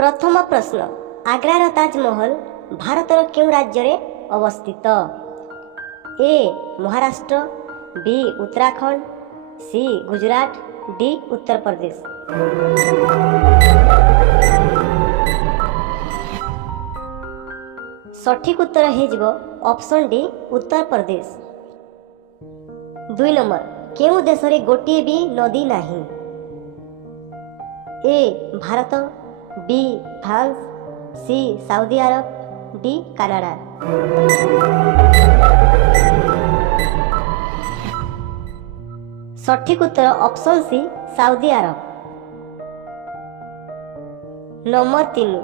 प्रथम प्रश्न आग्रार ताजमहल भारतर केउं राज्य रे अवस्थित? A Maharashtra, B Uttarakhand, C Gujarat, D Uttar Pradesh. सठिक उत्तर हो option D Uttar Pradesh. 2 number केउं देश रे गोटिए भी नदी नहीं? A Bharat, B France, C Saudi अरब, डी कनाडा। सठिक उत्तर ऑप्शन सी सऊदी अरब। नंबर 3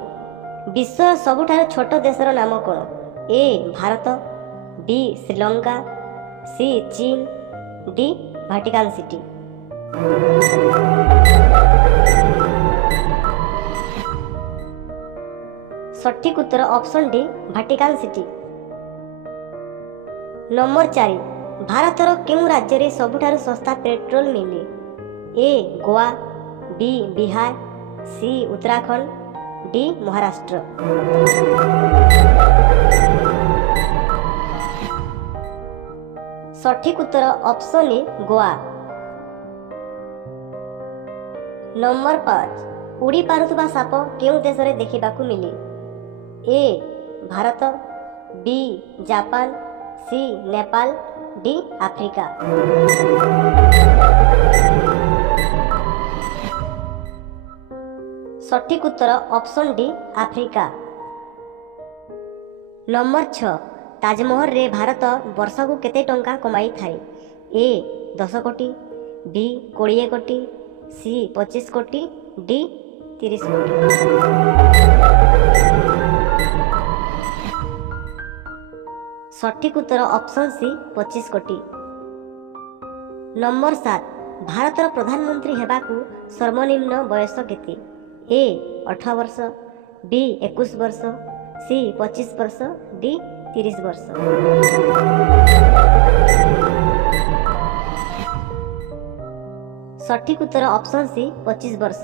विश्व सबुठार छोट देशर नाम कौन? A Bharat, B Sri Lanka, C चीन, डी वाटिकान सिटी। सठिक उत्तर option D Vatican City. Number 4 भारतर केउं राज्य रे सबुठार सस्ता पेट्रोल मिले? A Goa, B Bihar, C Uttarakhand, D Maharashtra. सठिक उत्तर ऑप्शन ए गोवा। नंबर 5 उड़ी पारुथबा साप केउं देश रे देखिबाकू मिले? A Bharat, B Japan, C Nepal, D Africa. सठिक उत्तर option D Africa. Number 6 Taj Mahal रे भारत वर्ष को केते टंका कमाई थाए? ए 10 कोटी, बी 20 कोटी, सी 25 कोटी, डी 30 कोटी। सठिक उत्तर ऑप्शन सी 25 कोटी। नंबर 7 भारतर प्रधानमंत्री हेबाकू सर्वनिम्न बयस केते? ए 18 वर्ष, बी 21 वर्ष, सी 25 वर्ष, डी 30 वर्ष। सठिक उत्तर ऑप्शन सी 25 वर्ष।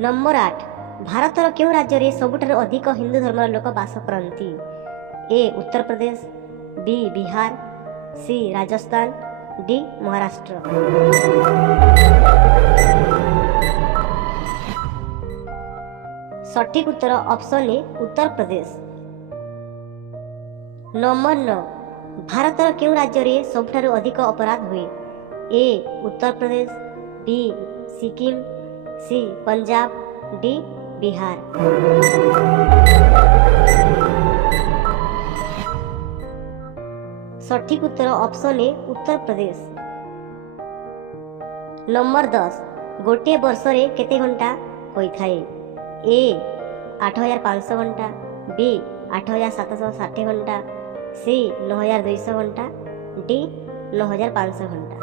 नंबर 8 भारतर केउं राज्य रे सबुठार अधिक हिंदू धर्मर लोक बास करती? ए उत्तर प्रदेश, बी बिहार, सी राजस्थान, डी महाराष्ट्र। सठिक उत्तर ऑप्शन ए उत्तर प्रदेश। नंबर 9 भारतर केउं राज्य रे सबुठारु अधिक अपराध हुए? ए उत्तर प्रदेश, बी सिक्किम, सी पंजाब, डी बिहार। सठिक उत्तर ऑप्शन ए उत्तर प्रदेश। नंबर 10 गोटे वर्ष रे केते घंटा होई थाए? ए 8500 घंटा, बी 8760 घंटा, सी 9200 घंटा, डी 9500 घंटा।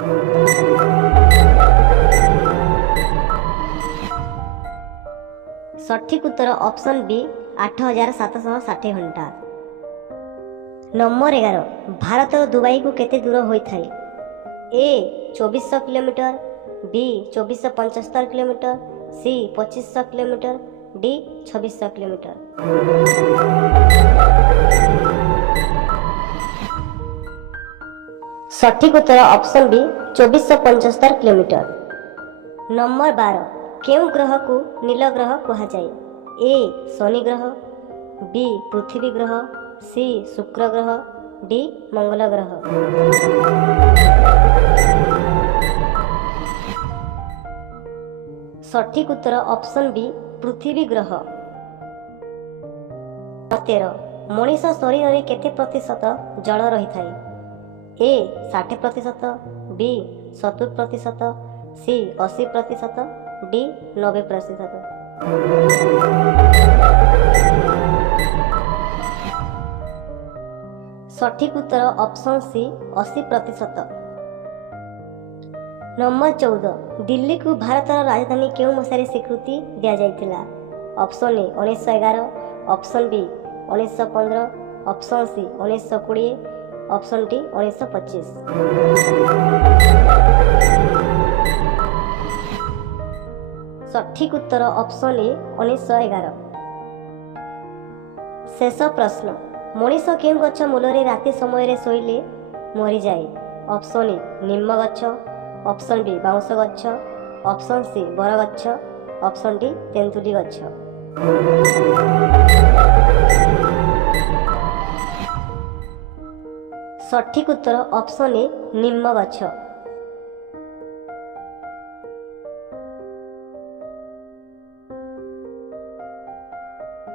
सठिक उत्तर ऑप्शन बी 8760 घंटा। नंबर 11 भारत दुबई को केते दूर होई थाए? ए 2400 किलोमीटर, बी 2475 किलोमीटर, सी 2500 किलोमीटर, डी 2600 किलोमीटर। सठिक उत्तर ऑप्शन बी 2475 किलोमीटर। नंबर 12 केउं ग्रह को नील ग्रह कहा जाए? ए शनि ग्रह, बी पृथ्वी ग्रह, सी शुक्र ग्रह, डी मंगल ग्रह। सठिक उत्तर ऑप्शन बी पृथ्वी ग्रह। 13 मनीष शरीर में केते प्रतिशत जल रही थाए? A 60%, B 70%, C 80%, D 90%। सठिक उत्तर ऑप्शन सी 80%। नंबर 14 दिल्ली को भारतर राजधानी केउं मसीह स्वीकृति दिया जाइथिला? Option A 1911, option B 1915, option C 1920, option D 1925। ସଠିକ୍ ଉତ୍ତର ଅପସନ୍ ଏ 1911। ଶେଷ ପ୍ରଶ୍ନ, ମଣିଷ କେଉଁ ଗଛ ମୂଳରେ ରାତି ସମୟରେ ଶୋଇଲେ ମରିଯାଏ? ଅପସନ୍ ଏ ନିମ୍ବ ଗଛ, ଅପସନ୍ ବି ବାଉଁଶ ଗଛ, ଅପସନ୍ ସି ବରଗଛ, ଅପସନ୍ ଡି ତେନ୍ତୁଲି ଗଛ। ସଠିକ୍ ଉତ୍ତର ଅପସନ୍ ଏ ନିମ୍ବ ଗଛ।